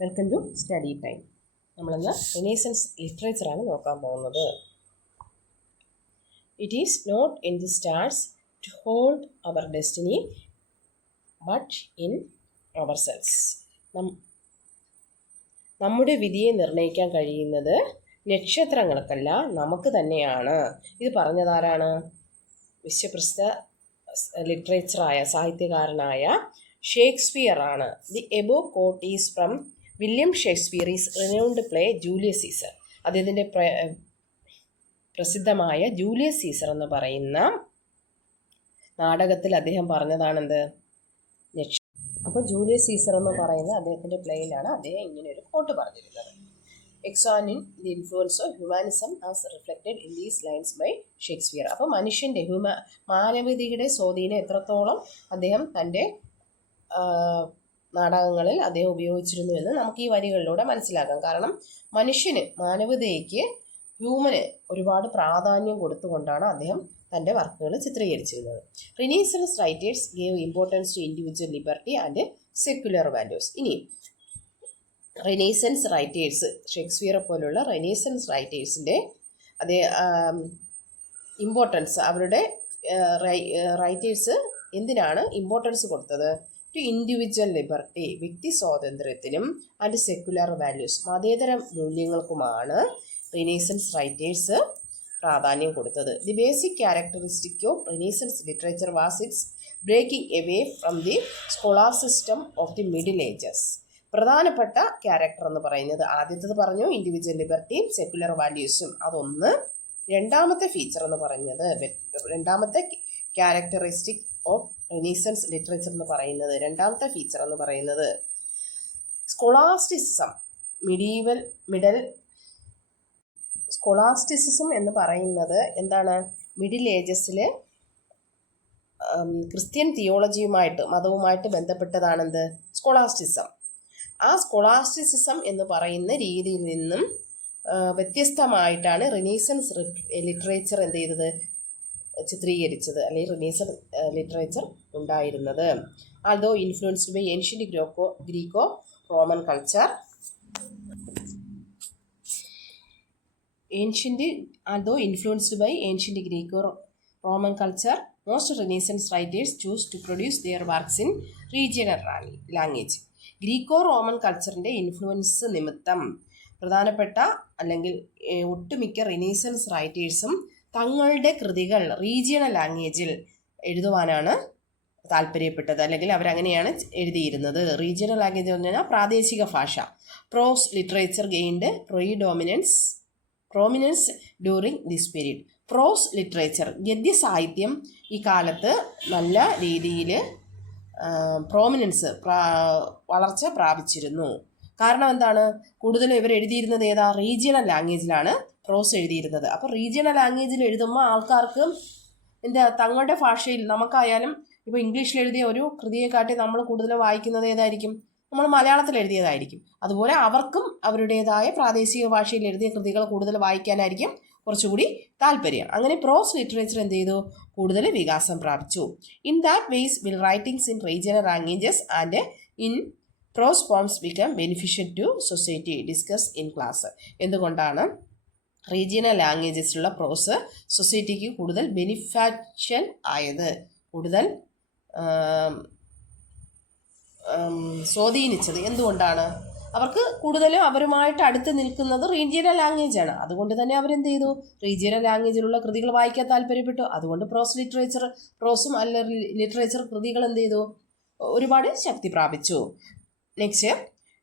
Welcome to study time. നമ്മളിന്ന് Renaissance ലിറ്ററേച്ചറാണ് നോക്കാൻ പോകുന്നത്. It is not in the stars to hold our destiny but in our selves. നമ്മുടെ വിധിയെ നിർണ്ണയിക്കാൻ കഴിയുന്നത് നക്ഷത്രങ്ങൾക്കല്ല, നമുക്ക് തന്നെയാണ്. ഇത് പറഞ്ഞതാരാണ്? വിശ്വപ്രസിദ്ധ ലിറ്ററേച്ചറായ സാഹിത്യകാരനായ ഷേക്സ്പിയർ ആണ്. The above quote is from William Shakespeare is renowned play Julius Caesar. അദ്ദേഹത്തിൻ്റെ പ്രസിദ്ധമായ ജൂലിയസ് സീസർ എന്ന് പറയുന്ന നാടകത്തിൽ അദ്ദേഹം പറഞ്ഞതാണെന്ത്? അപ്പോൾ ജൂലിയസ് സീസർ എന്ന് പറയുന്ന അദ്ദേഹത്തിൻ്റെ പ്ലേയിലാണ് അദ്ദേഹം ഇങ്ങനെയൊരു കോട്ട് പറഞ്ഞിരുന്നത്. Examine the influence of humanism as reflected in these lines by Shakespeare. അപ്പോൾ മനുഷ്യൻ്റെ മാനവികതയുടെ സ്വാധീനം എത്രത്തോളം അദ്ദേഹം തൻ്റെ നാടകങ്ങളിൽ അദ്ദേഹം ഉപയോഗിച്ചിരുന്നു എന്ന് നമുക്ക് ഈ വരികളിലൂടെ മനസ്സിലാക്കാം. കാരണം മനുഷ്യന്, മാനവികതയ്ക്ക്, ഹ്യൂമന് ഒരുപാട് പ്രാധാന്യം കൊടുത്തുകൊണ്ടാണ് അദ്ദേഹം തൻ്റെ വർക്കുകൾ ചിത്രീകരിച്ചിരുന്നത്. Renaissance writers gave importance to individual liberty and secular values. ഇനി റിനൈസൻസ് റൈറ്റേഴ്സ്, ഷേക്സ്പിയറെ പോലുള്ള റിനൈസൻസ് റൈറ്റേഴ്സിൻ്റെ അതേ ഇമ്പോർട്ടൻസ്, അവരുടെ റൈറ്റേഴ്സ് എന്തിനാണ് ഇമ്പോർട്ടൻസ് കൊടുത്തത്? ടു ഇൻഡിവിജ്വൽ ലിബർട്ടി, വ്യക്തി സ്വാതന്ത്ര്യത്തിനും, ആൻഡ് സെക്യുലർ വാല്യൂസ്, മതേതര മൂല്യങ്ങൾക്കുമാണ് റിനൈസൻസ് റൈറ്റേഴ്സ് പ്രാധാന്യം കൊടുത്തത്. The basic characteristic of Renaissance literature was its breaking away from the scholar system of the Middle Ages. പ്രധാനപ്പെട്ട ക്യാരക്ടർ എന്ന് പറയുന്നത്, ആദ്യത്തേത് പറഞ്ഞു ഇൻഡിവിജ്വൽ ലിബർട്ടിയും സെക്യുലർ വാല്യൂസും, അതൊന്ന്. രണ്ടാമത്തെ ഫീച്ചർ എന്ന് പറഞ്ഞത്, രണ്ടാമത്തെ ക്യാരക്ടറിസ്റ്റിക് ഓഫ് റിനൈസൻസ് ലിറ്ററേച്ചർ എന്ന് പറയുന്നത്, രണ്ടാമത്തെ ഫീച്ചർ എന്ന് പറയുന്നത് സ്കോളാസ്റ്റിസിസം. സ്കോളാസ്റ്റിസിസം എന്ന് പറയുന്നത് എന്താണ്? മിഡിൽ ഏജസിൽ ക്രിസ്ത്യൻ തിയോളജിയുമായിട്ട്, മതവുമായിട്ട് ബന്ധപ്പെട്ടതാണെന്ത്? സ്കോളാസ്റ്റിസം. ആ സ്കോളാസ്റ്റിസിസം എന്ന് പറയുന്ന രീതിയിൽ നിന്നും വ്യത്യസ്തമായിട്ടാണ് റിനൈസൻസ് ലിറ്ററേച്ചർ എന്ത് ചെയ്തത്? ചിത്രീകരിച്ചത്, അല്ലെങ്കിൽ റിനൈസൻസ് ലിറ്ററേച്ചർ ഉണ്ടായിരുന്നത്. Although influenced by ancient Greco Roman culture, most Renaissance writers choose to produce their works in regional language. Greco Roman കൾച്ചറിൻ്റെ ഇൻഫ്ലുവൻസ് നിമിത്തം പ്രധാനപ്പെട്ട അല്ലെങ്കിൽ ഒട്ടുമിക്ക റിനൈസൻസ് റൈറ്റേഴ്സും തങ്ങളുടെ കൃതികൾ റീജിയണൽ ലാംഗ്വേജിൽ എഴുതുവാനാണ് താല്പര്യപ്പെട്ടത്, അല്ലെങ്കിൽ അവരങ്ങനെയാണ് എഴുതിയിരുന്നത്. റീജിയണൽ ലാംഗ്വേജ് എന്ന് പറഞ്ഞാൽ പ്രാദേശിക ഭാഷ. Prose literature gained prominence during this period. Prose literature, ഗദ്യ സാഹിത്യം ഈ കാലത്ത് നല്ല രീതിയിൽ പ്രോമിനൻസ്, വളർച്ച പ്രാപിച്ചിരുന്നു. കാരണം എന്താണ്? കൂടുതലും ഇവർ എഴുതിയിരുന്നത് ഏതാ? റീജിയണൽ ലാംഗ്വേജിലാണ് പ്രോസ് എഴുതിയിരുന്നത്. അപ്പോൾ റീജിയണൽ ലാംഗ്വേജിൽ എഴുതുമ്പോൾ ആൾക്കാർക്ക് തങ്ങളുടെ ഭാഷയിൽ, നമുക്കായാലും ഇപ്പോൾ ഇംഗ്ലീഷിൽ എഴുതിയ ഒരു കൃതിയെക്കാട്ടി നമ്മൾ കൂടുതൽ വായിക്കുന്നത് ഏതായിരിക്കും? നമ്മൾ മലയാളത്തിൽ എഴുതിയതായിരിക്കും. അതുപോലെ അവർക്കും അവരുടേതായ പ്രാദേശിക ഭാഷയിൽ എഴുതിയ കൃതികൾ കൂടുതൽ വായിക്കാനായിരിക്കും കുറച്ചുകൂടി താല്പര്യം. അങ്ങനെ പ്രോസ് ലിറ്ററേച്ചർ എന്ത് ചെയ്തു? കൂടുതൽ വികാസം പ്രാപിച്ചു. In that ways will writings in regional languages and in prose forms become beneficial to society discuss in class. എന്തുകൊണ്ടാണ് റീജിയണൽ ലാംഗ്വേജസിലുള്ള പ്രോസ് സൊസൈറ്റിക്ക് കൂടുതൽ ബെനിഫിഷ്യൽ ആയത്, കൂടുതൽ സ്വാധീനിച്ചത്? എന്തുകൊണ്ടാണ്? അവർക്ക് കൂടുതലും അവരുമായിട്ട് അടുത്ത് നിൽക്കുന്നത് റീജിയണൽ ലാംഗ്വേജാണ്. അതുകൊണ്ട് തന്നെ അവരെന്ത് ചെയ്തു? റീജിയണൽ ലാംഗ്വേജിലുള്ള കൃതികൾ വായിക്കാൻ താല്പര്യപ്പെട്ടു. അതുകൊണ്ട് പ്രോസും അല്ല ലിറ്ററേച്ചർ കൃതികൾ എന്ത് ചെയ്തു? ഒരുപാട് ശക്തി പ്രാപിച്ചു. Next,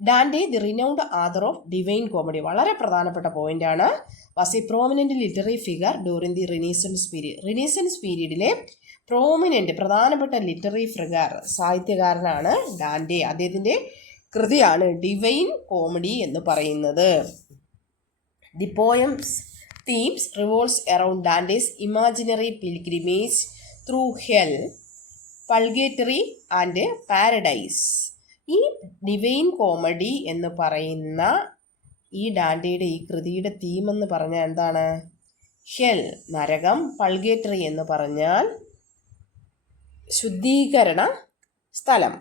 Dante the renowned author of Divine Comedy, വളരെ പ്രധാനപ്പെട്ട പോയിന്റാണ്. Was a prominent literary figure during the Renaissance period. Renaissance പീരീഡിലെ പ്രധാനപ്പെട്ട ലിറ്റററി ഫിഗർ, സാഹിത്യകാരനാണ് ഡാൻഡെ. അദ്ദേഹത്തിൻ്റെ കൃതിയാണ് ഡിവൈൻ കോമഡി എന്ന് പറയുന്നത്. The poem's themes revolves around Dante's imaginary pilgrimage through hell, purgatory and paradise. ഈ ഡിവൈൻ കോമഡി എന്ന് പറയുന്ന ഈ ഡാൻഡെയുടെ ഈ കൃതിയുടെ തീം എന്ന് പറഞ്ഞാൽ എന്താണ്? ഹെൽ, നരകം. പൾഗേറ്ററി എന്ന് പറഞ്ഞാൽ ശുദ്ധീകരണ സ്ഥലം.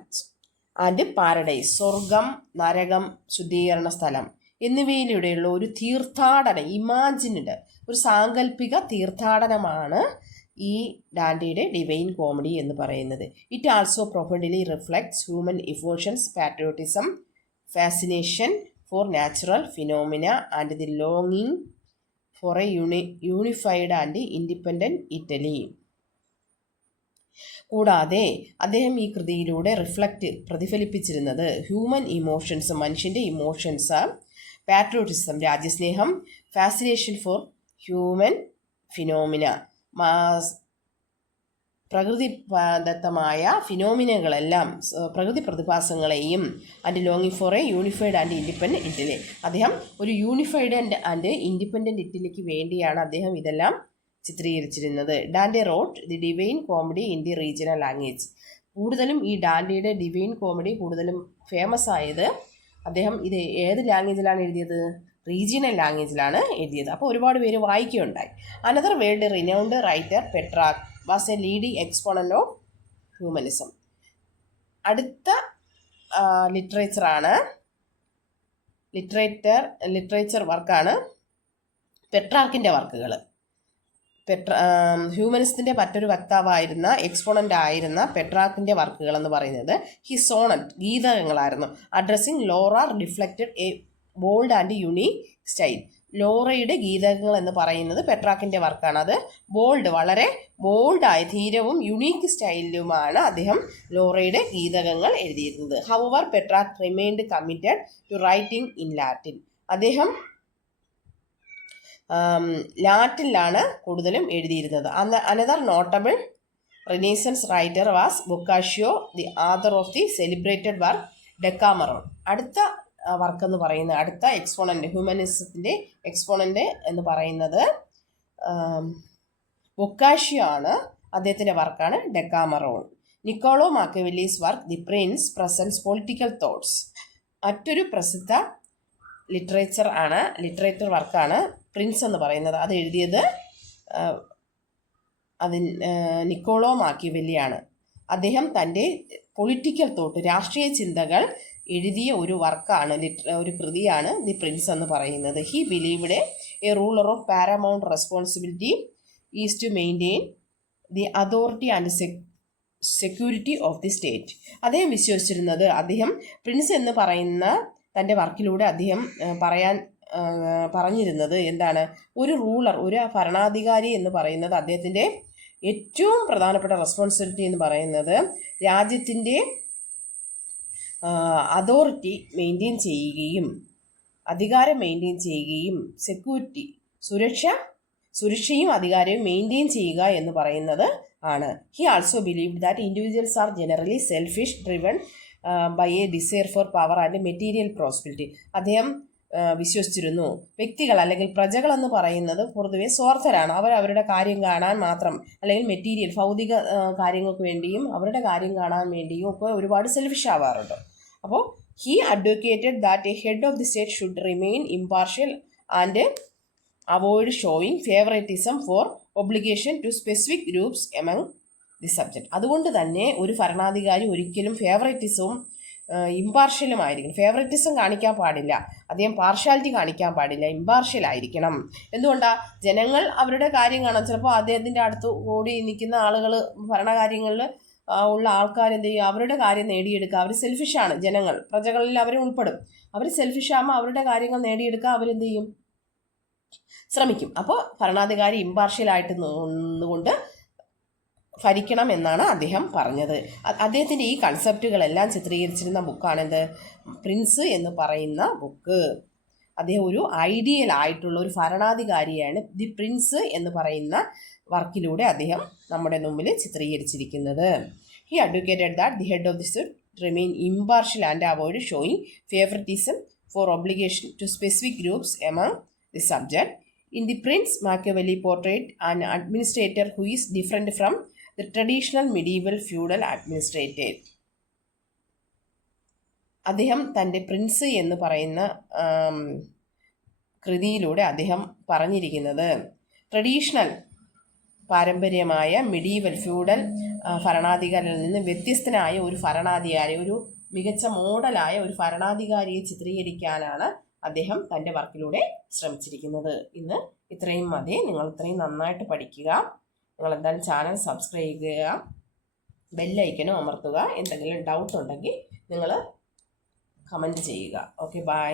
ആൻഡ് പാരഡൈസ്, സ്വർഗം, നരകം, ശുദ്ധീകരണ സ്ഥലം എന്നിവയിലൂടെയുള്ള ഒരു തീർത്ഥാടനം, ഇമാജിൻഡ് ഒരു സാങ്കല്പിക തീർത്ഥാടനമാണ് ഈ ഡാൻഡിയുടെ ഡിവൈൻ കോമഡി എന്ന് പറയുന്നത്. It also profoundly reflects human emotions, patriotism, fascination for natural phenomena and the ലോങ്ങിങ് for a unified and independent Italy. കൂടാതെ അദ്ദേഹം ഈ കൃതിയിലൂടെ പ്രതിഫലിപ്പിച്ചിരുന്നത് ഹ്യൂമൻ ഇമോഷൻസ്, മനുഷ്യൻ്റെ ഇമോഷൻസ്, പാട്രിയോട്ടിസം രാജ്യസ്നേഹം, ഫാസിനേഷൻ ഫോർ ഹ്യൂമൻ ഫിനോമിന പ്രകൃതിദത്തമായ ഫിനോമിനകളെല്ലാം, പ്രകൃതി പ്രതിഭാസങ്ങളെയും, ആൻഡ് ലോങ്ങിങ് for a unified and independent Italy. അദ്ദേഹം ഒരു യൂണിഫൈഡ് ആൻഡ് ഇൻഡിപെൻഡൻറ്റ് ഇറ്റലിക്ക് വേണ്ടിയാണ് അദ്ദേഹം ഇതെല്ലാം ചിത്രീകരിച്ചിരുന്നത്. Dante wrote the Divine Comedy in the regional language. കൂടുതലും ഈ ഡാൻഡിയുടെ ഡിവൈൻ കോമഡി കൂടുതലും ഫേമസ് ആയത് അദ്ദേഹം ഇത് ഏത് ലാംഗ്വേജിലാണ് എഴുതിയത്? റീജിയണൽ ലാംഗ്വേജിലാണ് എഴുതിയത്. അപ്പോൾ ഒരുപാട് പേര് വായിക്കുകയുണ്ടായി. Another world renowned writer Petrarch was a leading exponent of humanism. അടുത്ത ലിറ്ററേച്ചർ വർക്കാണ് പെട്രാർക്കിൻ്റെ വർക്കുകൾ. ഹ്യൂമനിസത്തിൻ്റെ മറ്റൊരു വക്താവായിരുന്ന എക്സ്പോണൻ്റ് ആയിരുന്ന പെട്രാർക്കിൻ്റെ വർക്കുകൾ എന്ന് പറയുന്നത് ഹിസോണറ്റ് ഗീതകങ്ങളായിരുന്നു. Addressing Laura reflected a bold and unique style. ലോറയുടെ ഗീതകങ്ങൾ എന്ന് പറയുന്നത് പെട്രാക്കിൻ്റെ വർക്കാണ്. അത് വളരെ ബോൾഡായ ധീരവും യുണീക്ക് സ്റ്റൈലിലുമാണ് അദ്ദേഹം ലോറയുടെ ഗീതകങ്ങൾ എഴുതിയിരുന്നത്. However Petrarch remained committed to writing in Latin. അദ്ദേഹം ലാറ്റിനിലാണ് കൂടുതലും എഴുതിയിരുന്നത്. Another notable Renaissance writer was Boccaccio, the author of the celebrated work Decameron. അടുത്ത വർക്ക് എന്ന് പറയുന്നത്, അടുത്ത എക്സ്പോണൻ്റ്, ഹ്യൂമനിസത്തിൻ്റെ എക്സ്പോണൻ്റ് എന്ന് പറയുന്നത് ബൊക്കാഷ്യോ ആണ്. അദ്ദേഹത്തിൻ്റെ വർക്കാണ് Decameron. Niccolo Machiavelli's work The Prince presents political thoughts. മറ്റൊരു പ്രസിദ്ധ ലിറ്ററേച്ചർ വർക്കാണ് പ്രിൻസ് എന്ന് പറയുന്നത്. അത് എഴുതിയത് നിക്കോളോ മാക്കിയവെല്ലിയാണ്. അദ്ദേഹം തൻ്റെ പൊളിറ്റിക്കൽ തോട്ട്, രാഷ്ട്രീയ ചിന്തകൾ എഴുതിയ ഒരു വർക്കാണ്, ഒരു കൃതിയാണ് ദി പ്രിൻസ് എന്ന് പറയുന്നത്. He believed a ruler of paramount responsibility is to maintain the authority and security of the state. അദ്ദേഹം വിശ്വസിച്ചിരുന്നത്, അദ്ദേഹം പ്രിൻസ് എന്ന് പറയുന്ന തൻ്റെ വർക്കിലൂടെ അദ്ദേഹം പറഞ്ഞിരുന്നത് എന്താണ്? ഒരു റൂളർ, ഒരു ഭരണാധികാരി എന്ന് പറയുന്നത് അദ്ദേഹത്തിൻ്റെ ഏറ്റവും പ്രധാനപ്പെട്ട റെസ്പോൺസിബിലിറ്റി എന്ന് പറയുന്നത് രാജ്യത്തിൻ്റെ അതോറിറ്റി മെയിൻറ്റെയിൻ ചെയ്യുകയും അധികാരം മെയിൻറ്റെയിൻ ചെയ്യുകയും സെക്യൂരിറ്റി, സുരക്ഷയും അധികാരവും മെയിൻറ്റെയിൻ ചെയ്യുക എന്ന് പറയുന്നത് ആണ്. He also believed that individuals are generally selfish, driven by a desire for power and material prosperity. അദ്ദേഹം വിശ്വസിച്ചിരുന്നു വ്യക്തികൾ അല്ലെങ്കിൽ പ്രജകൾ എന്ന് പറയുന്നത് പൊതുവെ സ്വാർത്ഥരാണ്. അവരുടെ കാര്യം കാണാൻ മാത്രം, അല്ലെങ്കിൽ മെറ്റീരിയൽ ഭൗതിക കാര്യങ്ങൾക്ക് വേണ്ടിയും അവരുടെ കാര്യം കാണാൻ വേണ്ടിയും ഒക്കെ ഒരുപാട് സെൽഫിഷ് ആവാറുണ്ട്. അപ്പോൾ he advocated that a head of the state should remain impartial and avoid showing favouritism for obligation to specific groups among the subject. അതുകൊണ്ട് തന്നെ ഒരു ഭരണാധികാരി ഒരിക്കലും ഫേവറേറ്റിസവും ഇമ്പാർഷ്യലുമായിരിക്കണം. ഫേവററ്റിസം കാണിക്കാൻ പാടില്ല, അദ്ദേഹം പാർഷ്യാലിറ്റി കാണിക്കാൻ പാടില്ല, ഇമ്പാർഷ്യൽ ആയിരിക്കണം. എന്തുകൊണ്ടാണ്? ജനങ്ങൾ അവരുടെ കാര്യം കാണാം. ചിലപ്പോൾ അദ്ദേഹത്തിൻ്റെ അടുത്ത് കൂടി നിൽക്കുന്ന ആളുകൾ, ഭരണകാര്യങ്ങളിൽ ഉള്ള ആൾക്കാർ എന്ത് ചെയ്യും? അവരുടെ കാര്യം നേടിയെടുക്കുക. അവർ സെൽഫിഷാണ്. ജനങ്ങൾ, പ്രജകളിൽ അവർ ഉൾപ്പെടും. അവർ സെൽഫിഷാകുമ്പോൾ അവരുടെ കാര്യങ്ങൾ നേടിയെടുക്കുക അവരെന്ത് ചെയ്യും? ശ്രമിക്കും. അപ്പോൾ ഭരണാധികാരി ഇമ്പാർഷ്യലായിട്ട് നിന്നുകൊണ്ട് ഭരിക്കണം എന്നാണ് അദ്ദേഹം പറഞ്ഞത്. അദ്ദേഹത്തിൻ്റെ ഈ കൺസെപ്റ്റുകളെല്ലാം ചിത്രീകരിച്ചിരുന്ന ബുക്കാണെന്ത്? പ്രിൻസ് എന്ന് പറയുന്ന ബുക്ക്. അദ്ദേഹം ഒരു ഐഡിയൽ ആയിട്ടുള്ള ഒരു ഭരണാധികാരിയാണ് ദി പ്രിൻസ് എന്ന് പറയുന്ന വർക്കിലൂടെ അദ്ദേഹം നമ്മുടെ മുമ്പിൽ ചിത്രീകരിച്ചിരിക്കുന്നത്. He advocated that the head of the state remain impartial and avoid showing favouritism for obligation to specific groups among the subject. In The Prince, Machiavelli portrayed an administrator who is different from the traditional medieval feudal administrator. അദ്ദേഹം തൻ്റെ Prince എന്ന് പറയുന്ന കൃതിയിലൂടെ അദ്ദേഹം പറഞ്ഞിരിക്കുന്നത് traditional പാരമ്പര്യമായ medieval feudal ഭരണാധികാരിയിൽ നിന്ന് വ്യത്യസ്തനായ ഒരു ഭരണാധികാരി, ഒരു മികച്ച മോഡലായ ഒരു ഭരണാധികാരിയെ ചിത്രീകരിക്കാനാണ് അദ്ദേഹം തൻ്റെ വർക്കിലൂടെ ശ്രമിച്ചിരിക്കുന്നത്. ഇന്ന് ഇത്രയും മതി. നിങ്ങൾ ഇത്രയും നന്നായിട്ട് പഠിക്കുക. നിങ്ങൾ എന്തായാലും ചാനൽ സബ്സ്ക്രൈബ് ചെയ്യുക, ബെല്ലൈക്കനും അമർത്തുക. എന്തെങ്കിലും ഡൗട്ട് ഉണ്ടെങ്കിൽ നിങ്ങൾ കമൻറ്റ് ചെയ്യുക. Okay, by.